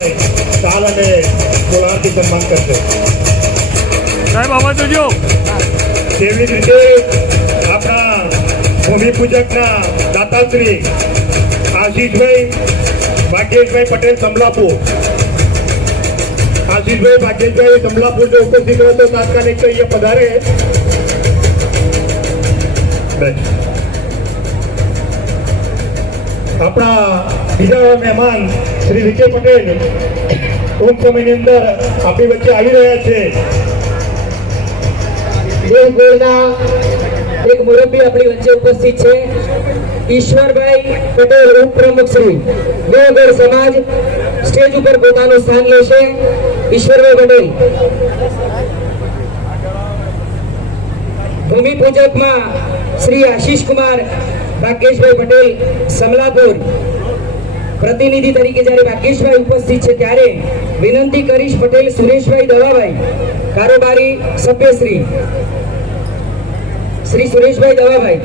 શાલ અને ગોળાથી સન્માન કરશે સાહેબ આવા જોજો તેવી રીતે આપણા ભૂમિપૂજકના દાતાશ્રી આશીષભાઈ ભાગ્યેશભાઈ પટેલ સમલાપુર આશીષભાઈ ભાગ્યેશભાઈ સમલાપુર જો ઉપસ્થિત હોય તો તાત્કાલિક અહીંયા પધારે આપણા બીજા મહેમાન શ્રી વિજય પટેલ ટૂંક સમયની અંદર આપણી વચ્ચે આવી રહ્યા છે. એક મુરબ્બી આપણી વચ્ચે ઉપસ્થિત છે. ઈશ્વરભાઈ પટેલ, ઉપપ્રમુખ શ્રી દેવગઢ સમાજ, સ્ટેજ ઉપર પોતાનું સ્થાન લેશે. ઈશ્વરભાઈ પટેલ. ભૂમિપૂજકમાં શ્રી આશીષ કુમાર રાકેશભાઈ પટેલ, સમલાપુર. પ્રતિનિધિ તરીકે જ્યારે રાકેશભાઈ ઉપસ્થિત છે, ત્યારે વિનંતી કરીશ પટેલ, સુરેશભાઈ દવાભાઈ, કારોબારી સભ્યશ્રી શ્રી. સુરેશભાઈ દવાભાઈ.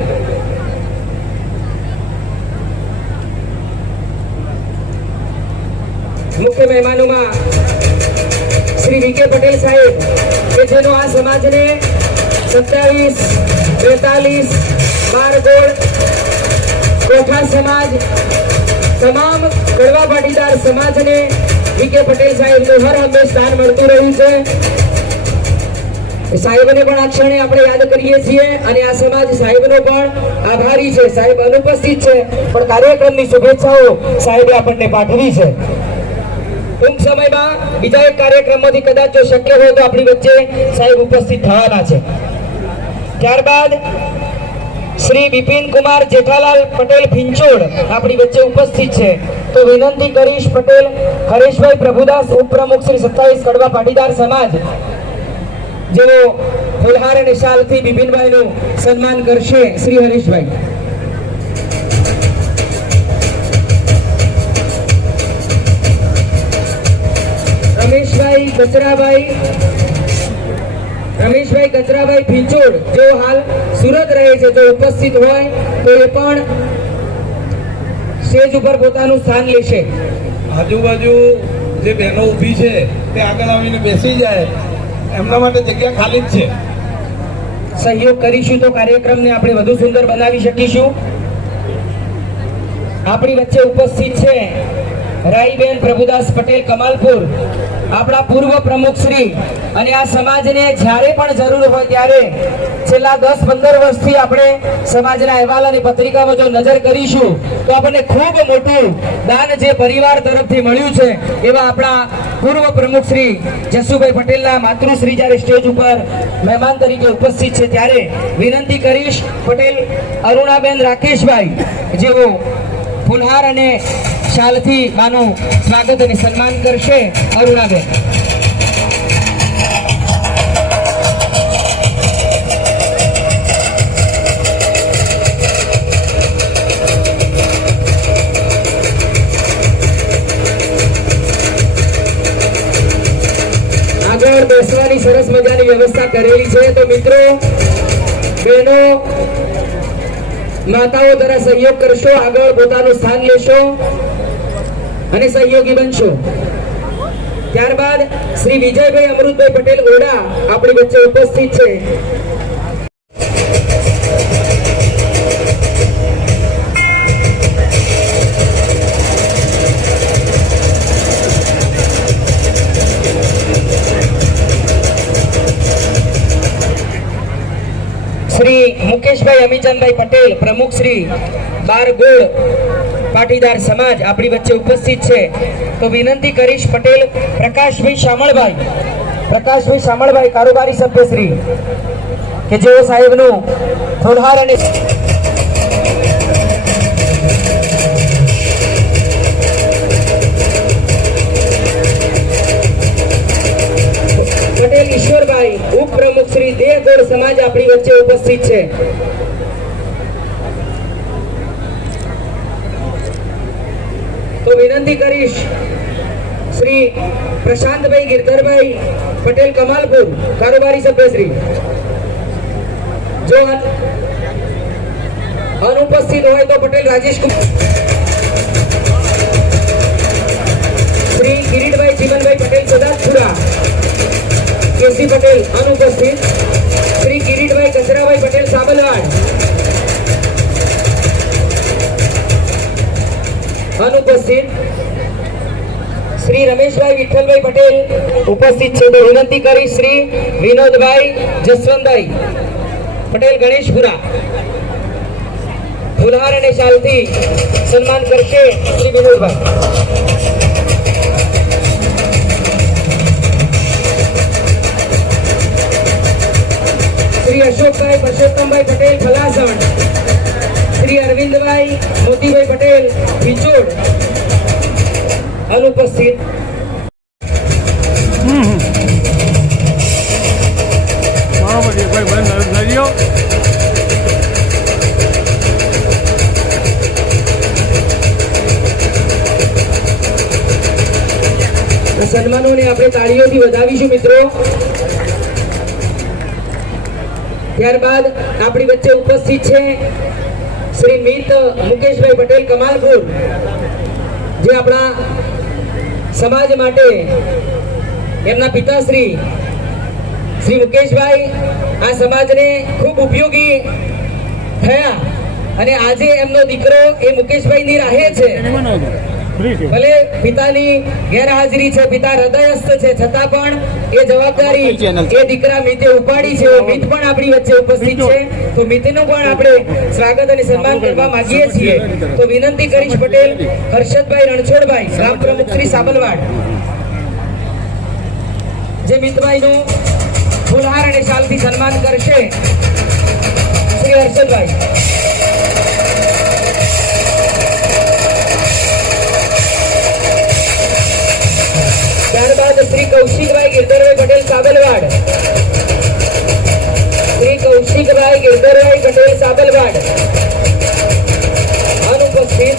મુખ્ય મહેમાનોમાં શ્રી વીકે પટેલ સાહેબ, કે જેનો આ સમાજને સત્યાવીસ, બેતાલીસ, બારગોળ કોઠા સમાજ તમામ કડવા પાટીદાર સમાજને વીકે પટેલ સાહેબનું હર હંમેશ સ્થાન મળતું રહ્યું છે. સાહેબને પણ આ ક્ષણે આપણે યાદ કરીએ છીએ અને આ સમાજ સાહેબનો પણ આભારી છે. સાહેબ અનુપસ્થિત છે, પણ કાર્યક્રમની શુભેચ્છાઓ સાહેબે આપણને પાઠવી છે. ટૂંક સમયમાં બીજા એક કાર્યક્રમમાંથી કદાચ જો શક્ય હોય તો આપણી વચ્ચે સાહેબ ઉપસ્થિત થવાના છે. ત્યારબાદ શ્રી બિપિન કુમાર જેઠાલાલ પટેલ ફિંચોડ આપણી વચ્ચે ઉપસ્થિત છે. તો વિનંતી કરીશ પટેલ, હરેશભાઈ પ્રભુદાસ ઉપપ્રમુખ શ્રી સત્તાવીસ કડવા પાટીદાર સમાજ, જેઓ ફુલહાર અને શાલથી બિપિનભાઈનું સન્માન કરશે શ્રી હરેશભાઈ. રમેશભાઈ કચરાભાઈ રમેશભાઈ કચરાભાઈ ફિંચોડ જેઓ હાલ સુરત રહે છે જો ઉપસ્થિત હોય તો એ પણ સ્ટેજ ઉપર પોતાનું સ્થાન લેશે. આજુબાજુ જે બહેનો ઊભી છે તે આગળ આવીને બેસી જાય. એમના માટે જગ્યા ખાલી જ છે. સહયોગ કરીશું તો કાર્યક્રમને આપણે વધુ સુંદર બનાવી શકીશું. આપણી વચ્ચે ઉપસ્થિત છે રાઈબેન પ્રભુદાસ પટેલ કમાલપુર. આપણા પૂર્વ પ્રમુખ શ્રી અને આ સમાજને જ્યારે પણ જરૂર હોય ત્યારે છેલ્લા દસ પંદર વર્ષથી આપણે સમાજના અહેવાલ અને પત્રિકામાં જો નજર કરીશું, તો આપણને ખૂબ મોટું દાન જે પરિવાર તરફથી મળ્યું છે, એવા આપણા પૂર્વ પ્રમુખ શ્રી જસુભાઈ પટેલના માતૃશ્રી જ્યારે સ્ટેજ ઉપર મહેમાન તરીકે ઉપસ્થિત છે, ત્યારે વિનંતી કરીશ પટેલ, અરુણાબેન રાકેશભાઈ, જેઓ ફુલહાર અને શાલથી માનું સ્વાગત અને સન્માન કરશે અરુણાબેન. આગળ બેસવાની સરસ મજાની વ્યવસ્થા કરેલી છે. તો મિત્રો બહેનો માતાઓ દ્વારા સહયોગ કરશો, આગળ પોતાનું સ્થાન લેશો અને સહયોગી બનશો. ત્યારબાદ શ્રી વિજયભાઈ અમૃતભાઈ પટેલ ઓડા આપણી વચ્ચે ઉપસ્થિત છે. મુકેશભાઈ અમીચંદભાઈ પટેલ, પ્રમુખ શ્રી બારગોળ પાટીદાર સમાજ આપણી વચ્ચે ઉપસ્થિત છે. તો વિનંતી કરીશ પટેલ, પ્રકાશભાઈ શામળભાઈ પ્રકાશભાઈ શામળભાઈ, કારોબારી સભ્યશ્રી, કે જેઓ સાહેબનું ફુલહાર અને ઈશ્વરભાઈ, ઉપપ્રમુખ શ્રી દેહગોળ સમાજ આપણી વચ્ચે ઉપસ્થિત છે તો વિનંતી કરીશ શ્રી પ્રશાંતભાઈ ગિરધરભાઈ પટેલ કમાલપુર, કારોબારી સભ્યશ્રી જો અનુપસ્થિત હોય તો પટેલ રાજેશ કુમાર. શ્રી કિરીટભાઈ જીવનભાઈ પટેલ સદાતપુરા કેસી પટેલ અનુપસ્થિત. શ્રી કિરીટભાઈ કચરાભાઈ પટેલ સાબલવાડ અનુપસ્થિત. શ્રી રમેશભાઈ વિઠ્ઠલભાઈ પટેલ ઉપસ્થિત છે. તો વિનંતી કરી શ્રી વિનોદભાઈ જસવંતભાઈ પટેલ ગણેશપુરા. ફુલહાર અને શાલથી સન્માન કરશે શ્રી વિનોદભાઈ. શ્રી અશોકભાઈ, પરસોત્તમભાઈ પટેલ ફલાસણ શ્રી અરવિંદભાઈ મોતીભાઈ પટેલ, વિચોડ. અનુપસ્થિત બરાબર છે ભાઈ ભાઈ નરિયો સન્માનોને આપણે તાળીઓથી વધાવીશું મિત્રો. ત્યારબાદ આપણી વચ્ચે ઉપસ્થિત છે શ્રી મિત મુકેશભાઈ પટેલ કમાલપુર, જે આપણા સમાજ માટે એમના પિતાશ્રી શ્રી મુકેશભાઈ આ સમાજને ખૂબ ઉપયોગી થયા અને આજે એમનો દીકરો એ મુકેશભાઈ ની રાહે છે છે. ભલે પિતાની ગેરહાજરી છે, પિતા હૃદયસ્થ છે, છતાં પણ એ જવાબદારી એ દીકરા મિતે ઉપાડી છે. મિત પણ આપણી વચ્ચે ઉપસ્થિત છે. તો મિતનું પણ આપણે સ્વાગત અને સન્માન કરવા માંગીએ છીએ. તો વિનંતી કરીશ પટેલ હર્ષદભાઈ રણછોડભાઈ ગ્રામ પ્રમુખ શ્રી સાબલવાડ જે મિતભાઈનું ફૂલહાર અને શાલથી સન્માન કરશે શ્રી હર્ષદભાઈ. ત્યારબાદ શ્રી કૌશિકભાઈ ગિરધરભાઈ પટેલ સાબલવાડ. શ્રી કૌશિકભાઈ ગિરધરભાઈ પટેલ સાબલવાડ. અનુપસ્થિત.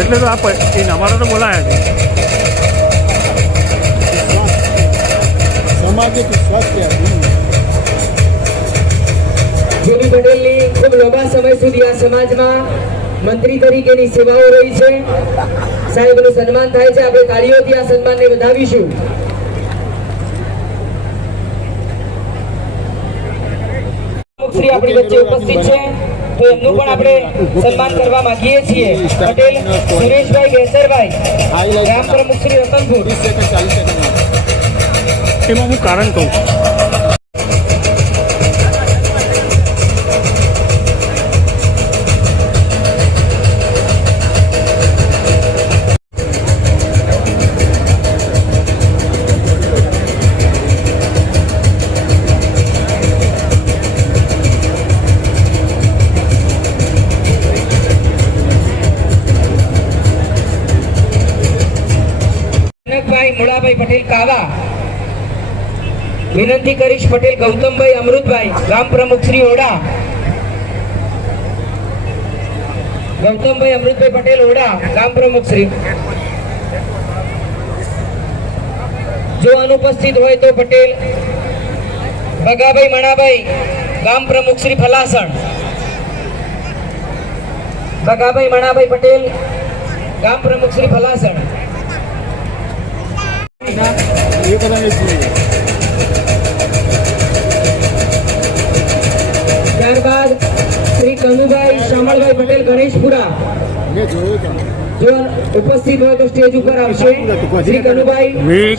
એટલે તો આ અમારા તો બોલાયા છે. સામાજિક સ્વાસ્થ્ય જેવી પટેલની ખૂબ લાંબા સમય સુધી આ સમાજમાં મંત્રી તરીકેની સેવાઓ રહી છે. સાહેબનું સન્માન થાય છે. આપણે તાળીઓથી આ સન્માનને વધાવીશું. શ્રી આપણી વચ્ચે ઉપસ્થિત છે. તો એમનું પણ આપણે સન્માન કરવા માંગીએ છીએ. પટેલ, સુરેશભાઈ બેસરભાઈ ગ્રામ પ્રમુખ શ્રી રતનપુર. એમાં હું કારણ કહું કનકભાઈ પટેલ કાવા. વિનંતી કરીશ પટેલ ગૌતમભાઈ અમૃતભાઈ ગામ પ્રમુખ શ્રી ઓડા. ગૌતમભાઈ અમૃતભાઈ પટેલ ઓડા ગામ પ્રમુખ શ્રી. જો અનુપસ્થિત હોય તો પટેલ ભગાભાઈ મણાભાઈ ગામ પ્રમુખ શ્રી ફલાસણ. ભગાભાઈ મણાભાઈ પટેલ ગામ પ્રમુખ શ્રી ફલાસણ. એ બધાને ત્યારબાદ શ્રી કનુભાઈ શામળભાઈ પટેલ ગણેશપુરા. જો ઉપસ્થિત હોય તો સ્ટેજ ઉપર આવશે. શ્રી કનુભાઈ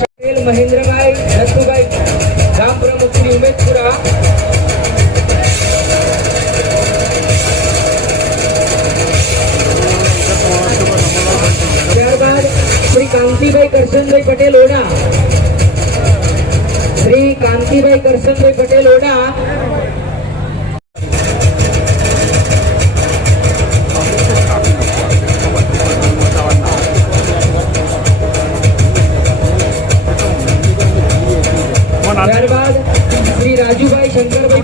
પટેલ મહેન્દ્રભાઈ દત્તુભાઈ ગામ પ્રમુખ શ્રી ઉમેશપુરા ત્યારબાદ શ્રી કાંતિભાઈ કરશનભાઈ પટેલ ઓડા. શ્રી કાંતિભાઈ કરશનભાઈ પટેલ ઓડા. ત્યારબાદ શ્રી રાજુભાઈ શંકરભાઈ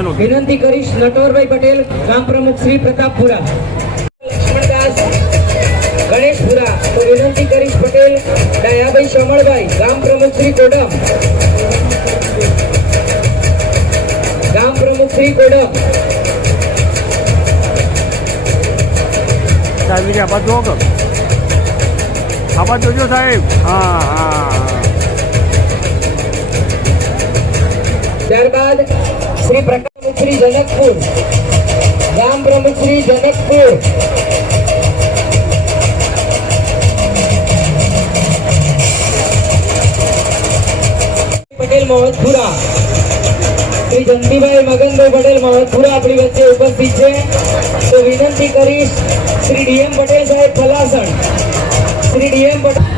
એનો વિનંતી કરીશ નટવરભાઈ પટેલ આ સાહેબ, હા હા. ત્યારબાદ શ્રી પ્રકાશ શ્રી જનકપુર ગામ પ્રમુખ શ્રી જનકપુર. પટેલ મોહતપુરા શ્રી જંતીભાઈ મગનભાઈ પટેલ મોહતપુરા આપણી વચ્ચે ઉપસ્થિત છે. તો વિનંતી કરીશ, શ્રી ડીએમ પટેલ સાહેબ Falasan Shri D M Patel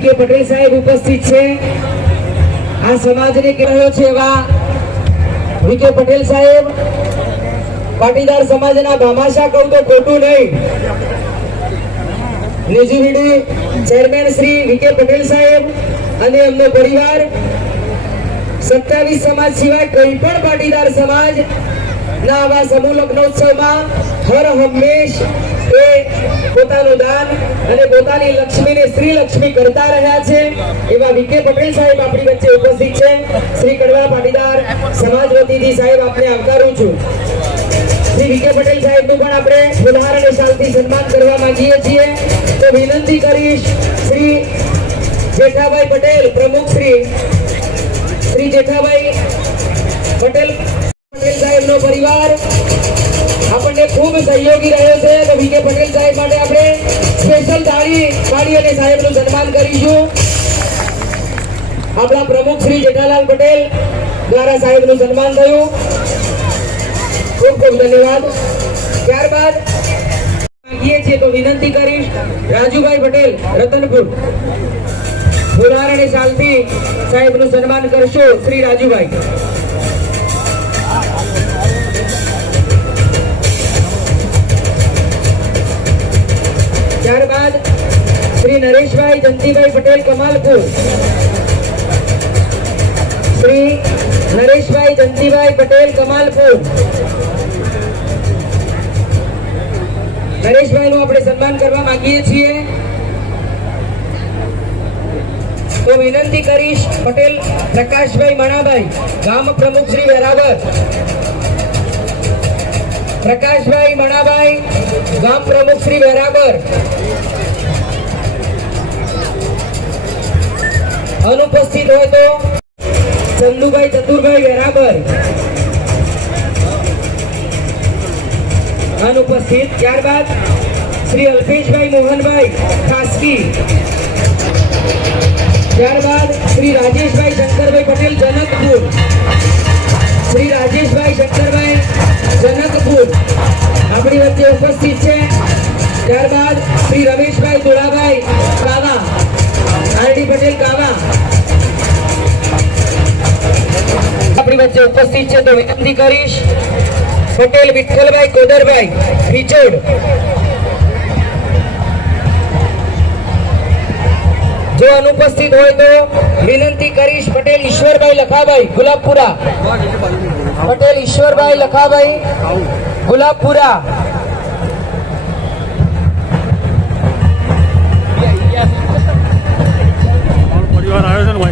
V K Patel સાહેબ ઉપસ્થિત છે. આ સમાજને કહેવાયો છે એવા વિકે પટેલ સાહેબ. પાટીદાર સમાજના ભામાશા કહું તો ખોટું નહીં. નેજીવીડી chairman Shri V K Patel સાહેબ અને એમનો પરિવાર સત્યાવીસ સમાજ સિવાય કોઈ પણ પાટીદાર સમાજ ના આવા સમૂહ લગ્નોત્સવમાં હર હંમેશ પોતાનું દાન અને પોતાની લક્ષ્મીને શ્રી લક્ષ્મી કરતા રહ્યા છે. એવા વિકે પટેલ સાહેબ આપણી વચ્ચે ઉપસ્થિત છે. શ્રી કડવા પાટીદાર સમાજ વતીથી સાહેબ આપને આવકારું છું. શ્રી વિકે પટેલ સાહેબનું પણ આપણે ફુલહાર શાલથી સન્માન કરવા માંગીએ છીએ. તો વિનંતી કરીશ, શ્રી જેઠાભાઈ પટેલ, પ્રમુખ શ્રી શ્રી જેઠાભાઈ પટેલ પટેલ સાહેબનો પરિવાર આપણને ખૂબ સહયોગી રહ્યો છે તો વીકે પટેલ સાહેબ માટે આપણે સ્પેશિયલ તાળી પાડી અને સાહેબનું સન્માન કરીશું. આપણા પ્રમુખ શ્રી જેઠાલાલ પટેલ દ્વારા સાહેબનું સન્માન થયું. ખૂબ ખૂબ ધન્યવાદ. ત્યારબાદ માંગીએ છીએ તો વિનંતી કરીશ રાજુભાઈ પટેલ, રતનપુર. ફુલહાર અને સાહેબ સાહેબનું સન્માન કરશો શ્રી રાજુભાઈ. ત્યારબાદ શ્રી નરેશભાઈ જંતીભાઈ પટેલ કમાલપુર. શ્રી નરેશભાઈ જંતીભાઈ પટેલ કમાલપુર. નરેશભાઈ નું આપણે સન્માન કરવા માંગીએ છીએ. તો વિનંતી કરીશ પટેલ પ્રકાશભાઈ મણાભાઈ, ગામ પ્રમુખ શ્રી વેરાવર પ્રકાશભાઈ મણાભાઈ, ગામ પ્રમુખ શ્રી વેરાવર અનુપસ્થિત હોય તો ચંદુભાઈ ચતુરભાઈ વેરાવર અનુપસ્થિત ત્યારબાદ શ્રી અલ્પેશભાઈ મોહનભાઈ ખાસકી. ત્યારબાદ શ્રી રાજેશભાઈ શંકરભાઈ પટેલ જનકપુર. શ્રી રાજેશભાઈ શંકરભાઈ જનકપુર. આપણી વચ્ચે ઉપસ્થિત છે. ત્યારબાદ શ્રી રમેશભાઈ દોડાભાઈ કાવા આરડી પટેલ કાવા. આપણી વચ્ચે ઉપસ્થિત છે તો વિનંતી કરીશ. પટેલ વિઠ્ઠલભાઈ કોદરભાઈ રીચોડ જો અનુપસ્થિત હોય તો વિનંતી કરીશ પટેલ ઈશ્વરભાઈ લખાભાઈ, ગુલાબપુરા. પટેલ ઈશ્વરભાઈ લખાભાઈ, ગુલાબપુરા.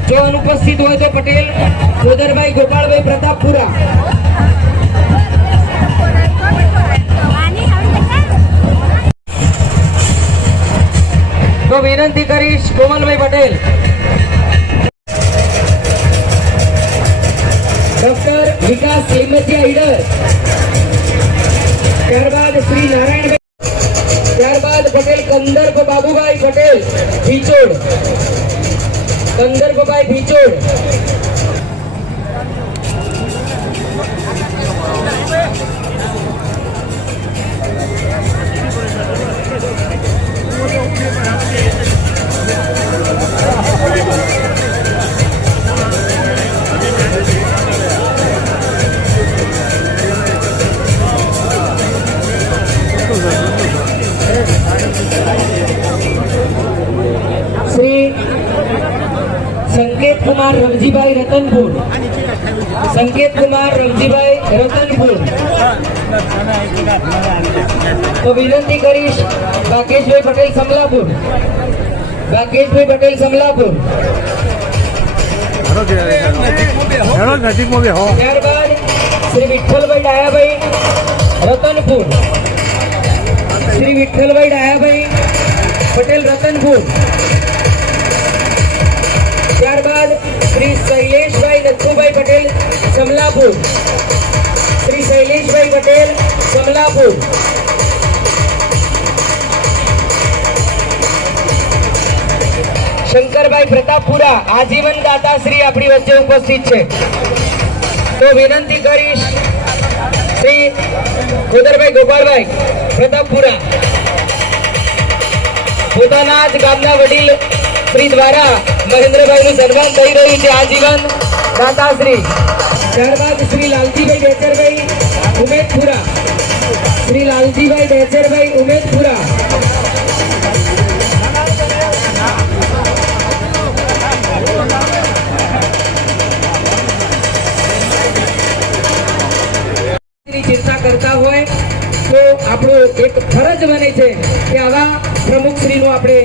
જો અનુપસ્થિત હોય તો પટેલ કોદરભાઈ ગોપાળભાઈ, પ્રતાપપુરા. તો વિનંતી કરીશ કોમલભાઈ પટેલ ડોક્ટર વિકાસ લીમતિયા ઈડર ત્યારબાદ શ્રી નારાયણભાઈ ત્યારબાદ પટેલ કંદર્પ બાબુભાઈ પટેલ, ભીચોડ. કંદર્પભાઈ ભીચોડ. કુમાર રવજીભાઈ રતનપુર. સંકેત કુમાર રવજીભાઈ રતનપુર. તો વિનંતી કરીશ, રાકેશભાઈ પટેલ સમલાપુર. રાકેશભાઈ પટેલ સમલાપુર. ત્યારબાદ શ્રી વિઠ્ઠલભાઈ ડાયાભાઈ રતનપુર. શ્રી વિઠ્ઠલભાઈ ડાયાભાઈ પટેલ રતનપુર. શ્રી શૈલેષભાઈ નથુભાઈ પટેલ, સમલાપુર. શ્રી શૈલેષભાઈ પટેલ, સમલાપુર. શંકરભાઈ પ્રતાપપુરા આજીવન દાતાશ્રી આપણી વચ્ચે ઉપસ્થિત છે. તો વિનંતી કરીશ શ્રી ખોદરભાઈ ગોપાલભાઈ પ્રતાપપુરા. પોતાના જ ગામના વડીલ શ્રી દ્વારા મહેન્દ્રભાઈનું સન્માન થઈ રહ્યું છે. આજીવન દાતાશ્રી, ત્યારબાદ શ્રી લાલજીભાઈ બેચરભાઈ ઉમેદપુરા. શ્રી લાલજીભાઈ બેચરભાઈ ઉમેદપુરા. ચિંતા કરતા હોય આપણું એક ફરજ બને છે કે આવા પ્રમુખ શ્રીનું આપણે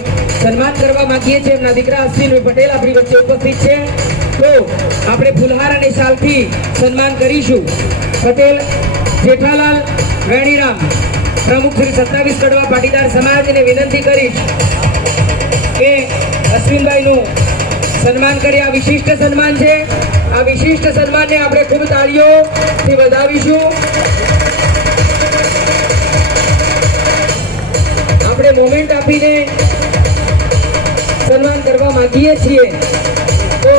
સન્માન કરવા માંગીએ છીએ. એમના દીકરા અશ્વિનભાઈ પટેલ આપણી વચ્ચે ઉપસ્થિત છે. તો આપણે ફુલહાર અને શાલથી સન્માન કરીશું. પટેલ, જેઠાલાલ, વેણીરામ, પ્રમુખ શ્રી સત્તાવીસ કડવા પાટીદાર સમાજને વિનંતી કરીશ કે અશ્વિનભાઈનું સન્માન કરી. આ વિશિષ્ટ સન્માન છે. આ વિશિષ્ટ સન્માનને આપણે ખૂબ તાળીઓથી વધાવીશું. આપણે મોમેન્ટ આપીને સન્માન કરવા માંગીએ છીએ. તો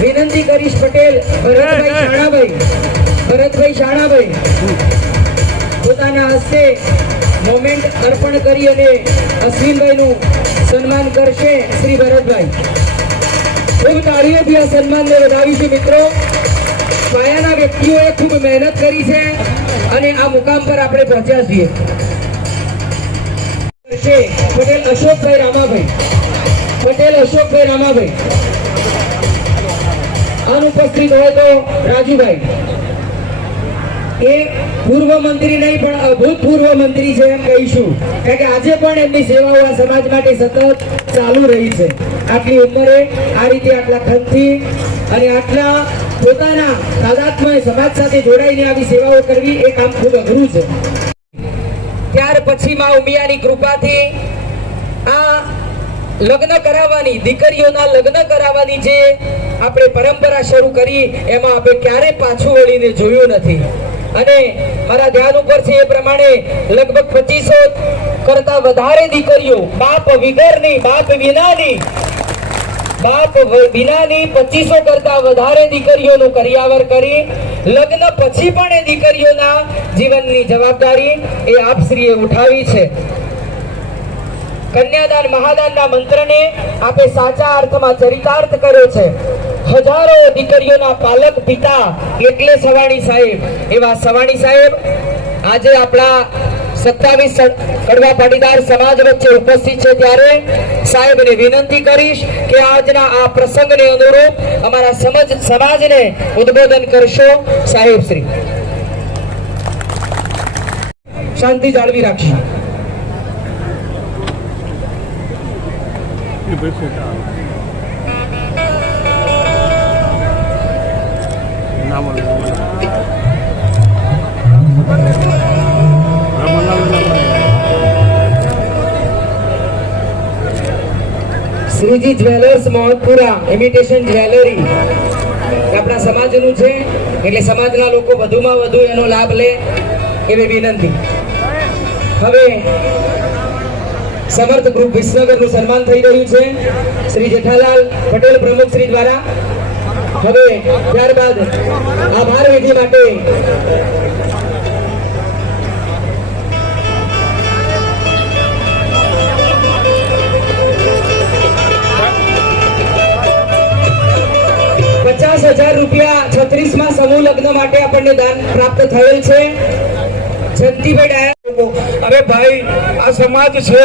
વિનંતી કરીશ પટેલ ભરતભાઈ શાણાભાઈ ભરતભાઈ શાણાભાઈ પોતાના હસ્તે મોમેન્ટ અર્પણ કરી અને અશ્વિનભાઈનું સન્માન કરશે શ્રી ભરતભાઈ. ખૂબ તાળીઓથી આ સન્માનને વધાવીશું મિત્રો. પાયાના વ્યક્તિઓએ ખૂબ મહેનત કરી છે અને આ મુકામ પર આપણે પહોંચ્યા છીએ. છે. પટેલ અશોકભાઈ રામાભાઈ. પટેલ અશોકભાઈ રામાભાઈ. અનુપસ્થિત હોય તો રાજુભાઈ. એ પૂર્વ મંત્રી નહીં, પણ અભૂતપૂર્વ મંત્રી છે એમ કહીશું. કારણ કે આજે પણ એમની સેવાઓ આ સમાજ માટે સતત ચાલુ રહી છે. આટલી ઉંમરે આ રીતે આટલા ખંતથી અને આટલા પોતાના તાદાત્મ્ય સમાજ સાથે જોડાઈને આવી સેવાઓ કરવી એ કામ ખૂબ અઘરું છે. ત્યાર પછી માં ઉમિયાની કૃપાથી આ લગ્ન કરાવવાની, દીકરીઓના લગ્ન કરાવવાની જે આપણે પરંપરા શરૂ કરી, એમાં આપણે ક્યારે પાછું વળીને જોયું નથી. અને મારા ધ્યાન ઉપર છે એ પ્રમાણે લગભગ પચીસો કરતા વધારે દીકરીઓ, બાપ વગરની, બાપ વિનાની બાપ વિનાની પચીસો કરતા વધારે દીકરીઓનું કરિયાવર કરી, લગ્ન પછી પણ એ દીકરીઓના જીવનની જવાબદારી એ આપશ્રીએ ઉઠાવી છે. કન્યાદાન મહાદાનના મંત્રને આપે સાચા અર્થમાં ચરિતાર્થ કર્યો છે. હજારો દીકરીઓના પાલક પિતા એટલે સવાણી સાહેબ. એવા સવાણી સાહેબ, આજે આપણા સત્તાવીસ કડવા પાટીદાર સમાજ વચ્ચે ઉપસ્થિત છે ત્યારે સાહેબને વિનંતી કરીશ કે આજના આ પ્રસંગને અનુરૂપ અમારા સમજ સમાજને ઉદ્બોધન કરશો. સાહેબ શ્રી. શાંતિ જાળવી રાખશો. એ Shriji jewellers Mohanpura imitation jewellery આપણા સમાજનું છે, એટલે સમાજના લોકો વધુમાં વધુ એનો લાભ લે એવી વિનંતી. હવે સમર્થ ગ્રુપ વિસનગરનું સન્માન થઈ રહ્યું છે, શ્રી જેઠાલાલ પટેલ પ્રમુખ શ્રી દ્વારા. હવે ત્યારબાદ આભાર વિધિ માટે પચાસ હજાર રૂપિયા છત્રીસમાં સમૂહ લગ્ન માટે આપણને દાન પ્રાપ્ત થયેલ છે. અરે ભાઈ, આ સમાજ છે.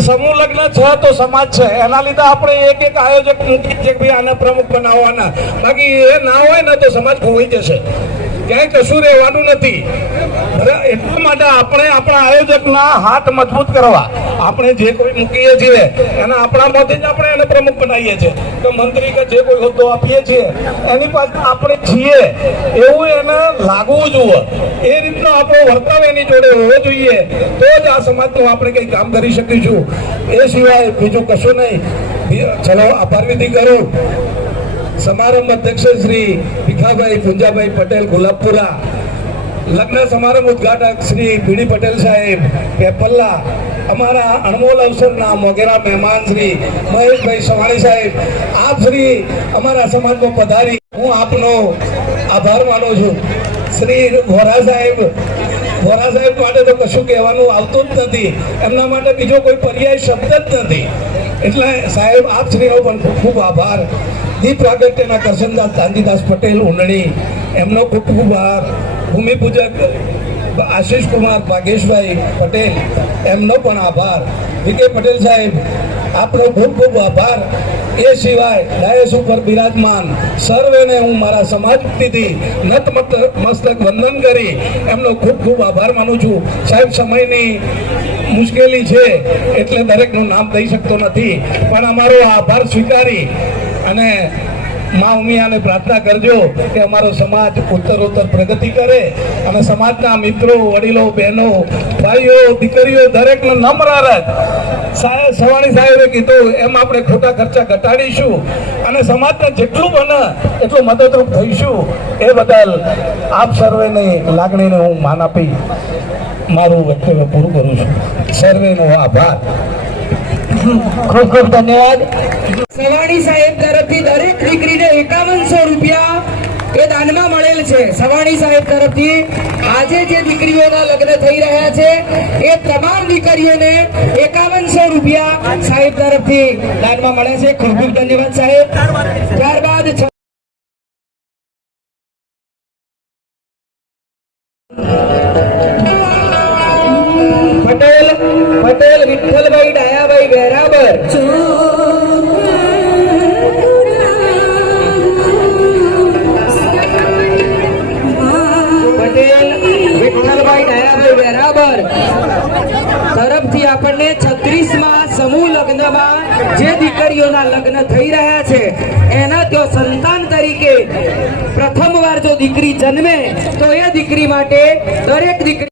સમૂહ લગ્ન છે તો સમાજ છે. એના લીધે આપણે એક એક આયોજક મૂકી છે આને પ્રમુખ બનાવવાના. બાકી એ ના હોય ને તો સમાજ ખોવાઈ જશે. ક્યાંય કશું રહેવાનું નથી. એટલા માટે આપણે આપણા આયોજકના હાથ મજબૂત કરવા. આપણે જે કોઈ મૂકીએ છીએ એના આપણા મતે જ આપણે એને પ્રમુખ બનાવીએ છીએ. કે મંત્રી કે જે કોઈ હોદ્દો આપીએ છીએ, એની પાસે આપણે છીએ. એવું એને લાગવું જોઈએ એ રીતનો આપણો વર્તાવ એની જોડે હોવો જોઈએ. તો જ આ સમાજનું આપણે કંઈ કામ કરી શકીશું. એ સિવાય બીજું કશું નહીં. ચલો, આભાર વિધિ કરું. સમારંભ અધ્યક્ષ શ્રી ભીખાભાઈ પુંજાભાઈ પટેલ ગુલાબપુરા. લગ્ન સમારંભ ઉદઘાટક શ્રી પીડી પટેલ સાહેબ, પેપલ્લા, અમારા અણમોલ અવસરના મોગેરા મહેમાન શ્રી મહેશભાઈ સવાણી સાહેબ, આપ શ્રી અમારા સમાજમાં પધારી. હું આપનો આભાર માનું છું. શ્રી વોરા સાહેબ વોરા સાહેબ માટે તો કશું કહેવાનું આવતું જ નથી. એમના માટે બીજો કોઈ પર્યાય શબ્દ જ નથી. એટલે સાહેબ, આપ શ્રીનો પણ ખૂબ ખૂબ આભાર. દીપ પ્રાગટ્યના કરશનદાસ ચાંદીદાસ પટેલ, ઉંડણી, એમનો ખૂબ ભૂમિપૂજક આશીષ કુમાર ભાગેશભાઈ પટેલ, એમનો પણ આભાર. વિકે પટેલ સાહેબ, આપનો ખૂબ ખૂબ આભાર. એ સિવાય ડાયસ ઉપર બિરાજમાન સર્વેને હું મારા સમાજ વતીથી નતમસ્તક મસ્તક વંદન કરી એમનો ખૂબ ખૂબ આભાર માનું છું. સાહેબ, સમયની મુશ્કેલી છે એટલે દરેકનું નામ દઈ શકતો નથી. પણ અમારો આભાર સ્વીકારી અને મા ઉમિયાને પ્રાર્થના કરજો કે અમારો સમાજ ઉત્તરોત્તર પ્રગતિ કરે અને સમાજના મિત્રો, વડીલો, બહેનો, ભાઈઓ, દીકરીઓ, દરેકનો નમ્ર અરજ સાહેબ, સવાણી સાહેબે કીધું, એમ આપણે ખોટા ખર્ચા ઘટાડીશું અને સમાજને જેટલું બને એટલું મદદરૂપ થઈશું. એ બદલ આપ સર્વેની લાગણીને હું માન આપી મારું વક્તવ્ય પૂરું કરું છું. સર્વેનો આભાર. ખૂબ ખૂબ ધન્યવાદ. સવાણી સાહેબ તરફથી દરેક દીકરીને એકાવનસો રૂપિયા એ દાનમાં મળેલ છે. સવાણી સાહેબ તરફથી આજે જે દીકરીઓના લગ્ન થઈ રહ્યા છે, એ તમામ દીકરીઓને એકાવનસો રૂપિયા સાહેબ તરફથી દાનમાં મળે છે. ખૂબ ખૂબ ધન્યવાદ સાહેબ. ત્યારબાદ પટેલ પટેલ વિઠ્ઠલભાઈ ડાયાભાઈ વેરાબર તરફથી આપણને છત્રીસમાં સમૂહ લગ્નમાં જે દીકરીઓના લગ્ન થઈ રહ્યા છે, એના ત્યાં સંતાન તરીકે પ્રથમ વાર જો દીકરી જન્મે, તો એ દીકરી માટે દરેક દીકરી